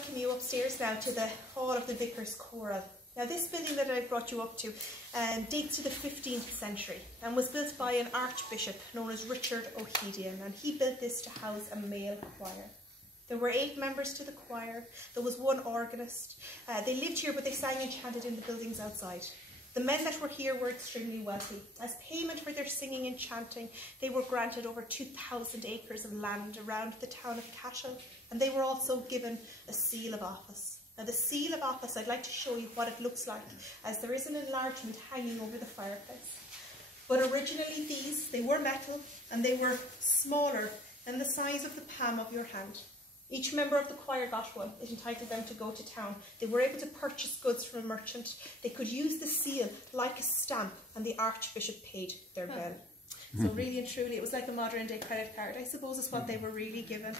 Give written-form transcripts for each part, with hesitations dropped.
Taking you upstairs now to the Hall of the Vicar's Choral. Now this building that I brought you up to dates to the 15th century and was built by an archbishop known as Richard O'Headian, and he built this to house a male choir. There were 8 members to the choir. There was 1 organist. They lived here, but they sang and chanted in the buildings outside. The men that were here were extremely wealthy. As payment for their singing and chanting, they were granted over 2,000 acres of land around the town of Cashel, and they were also given a seal of office. Now the seal of office, I'd like to show you what it looks like, as there is an enlargement hanging over the fireplace. But originally they were metal, and they were smaller than the size of the palm of your hand. Each member of the choir got one. It entitled them to go to town. They were able to purchase goods from a merchant. They could use the seal like a stamp, and the archbishop paid their bill. So really and truly, it was like a modern day credit card. I suppose is what they were really given.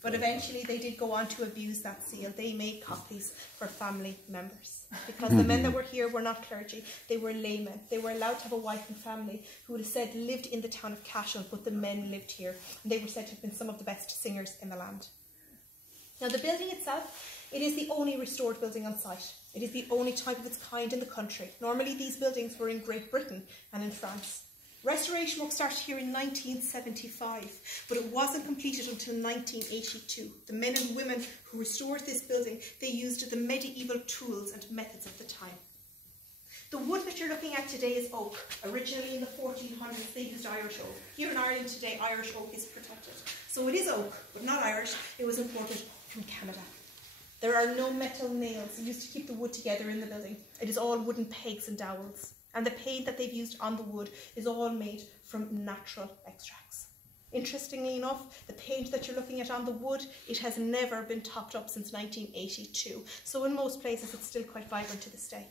But eventually they did go on to abuse that seal. They made copies for family members. Because the men that were here were not clergy, they were laymen. They were allowed to have a wife and family who would have said lived in the town of Cashel, but the men lived here. And they were said to have been some of the best singers in the land. Now the building itself, it is the only restored building on site. It is the only type of its kind in the country. Normally these buildings were in Great Britain and in France. Restoration work started here in 1975, but it wasn't completed until 1982. The men and women who restored this building, they used the medieval tools and methods of the time. The wood that you're looking at today is oak. Originally in the 1400s they used Irish oak. Here in Ireland today, Irish oak is protected. So it is oak, but not Irish. It was imported from Canada. There are no metal nails used to keep the wood together in the building. It is all wooden pegs and dowels. And the paint that they've used on the wood is all made from natural extracts. Interestingly enough, the paint that you're looking at on the wood, it has never been topped up since 1982. So in most places it's still quite vibrant to this day.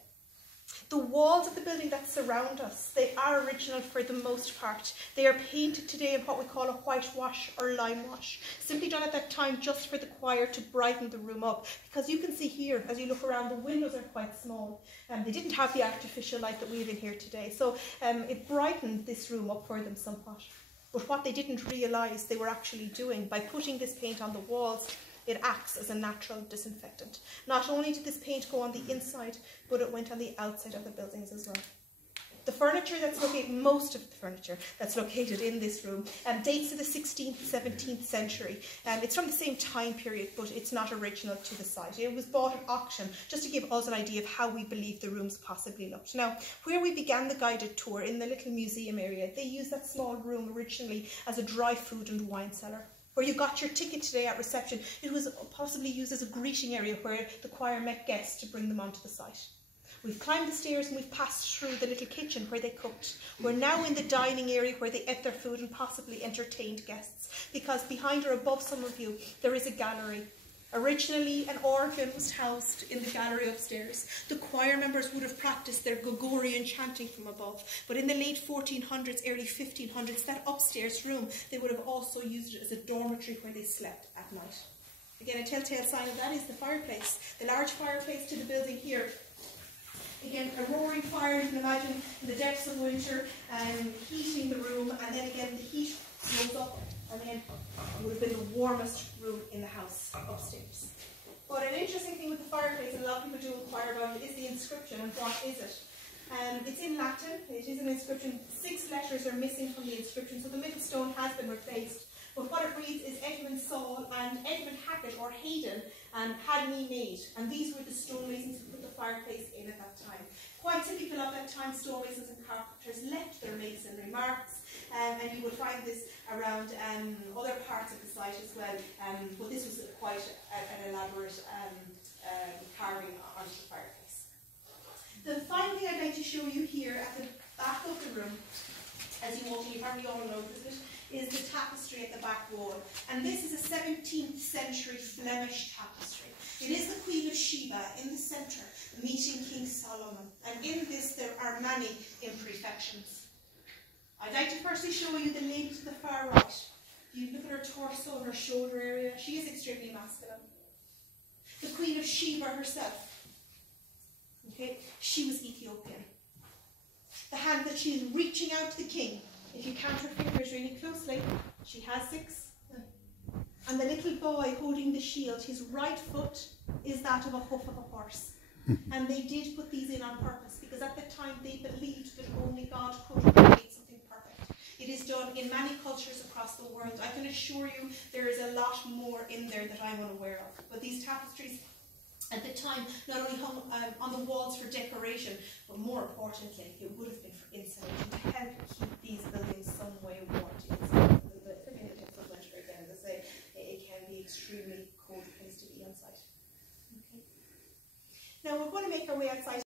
The walls of the building that surround us, they are original for the most part. They are painted today in what we call a whitewash or lime wash, simply done at that time just for the choir to brighten the room up. Because you can see here, as you look around, the windows are quite small, and they didn't have the artificial light that we have in here today. So it brightened this room up for them somewhat. But what they didn't realise they were actually doing by putting this paint on the walls, it acts as a natural disinfectant. Not only did this paint go on the inside, but it went on the outside of the buildings as well. The furniture that's located, most of the furniture that's located in this room, dates to the 16th, 17th century. It's from the same time period, but it's not original to the site. It was bought at auction, just to give us an idea of how we believe the rooms possibly looked. Now, where we began the guided tour, in the little museum area, they used that small room originally as a dry food and wine cellar. Where you got your ticket today at reception, it was possibly used as a greeting area where the choir met guests to bring them onto the site. We've climbed the stairs and we've passed through the little kitchen where they cooked. We're now in the dining area where they ate their food and possibly entertained guests, because behind or above some of you there is a gallery. Originally, an organ was housed in the gallery upstairs. The choir members would have practiced their Gregorian chanting from above, but in the late 1400s, early 1500s, that upstairs room, they would have also used it as a dormitory where they slept at night. Again, a telltale sign of that is the fireplace. The large fireplace to the building here. Again, a roaring fire, you can imagine, in the depths of winter, heating the room, and then again the heat rose up, and then it would have been the warmest room in the house upstairs. But an interesting thing with the fireplace, and a lot of people do inquire about it, is the inscription. And what is it? It's in Latin. It is an inscription. 6 letters are missing from the inscription, so the middle stone has been replaced. But what it reads is Edmund Saul and Edmund Hackett, or Hayden, had me made. And these were the stonemasons who put the fireplace in at that time. Quite typical of that time, stonemasons and carpenters left their masonry marks, and you would find this around other parts of the site as well. But this was quite an elaborate carving onto the fireplace. The final thing I'd like to show you here at the back of the room, as you walk in, you probably all noticed it, is the tapestry at the back wall. And this is a 17th century Flemish tapestry. It is the Queen of Sheba in the centre, meeting King Solomon. And in this there are many imperfections. I'd like to firstly show you the lady to the far right. If you look at her torso and her shoulder area, she is extremely masculine. The Queen of Sheba herself, okay, she was Ethiopian. The hand that she is reaching out to the king, if you count her fingers really closely, she has 6. And the little boy holding the shield, his right foot is that of a hoof of a horse. And they did put these in on purpose because at the time they believed that only God could create something perfect. It is done in many cultures across the world. I can assure you there is a lot more in there that I'm unaware of. But these tapestries at the time not only hung on the walls for decoration, but more importantly, it would have been for insulation to help keep these buildings some way warm inside.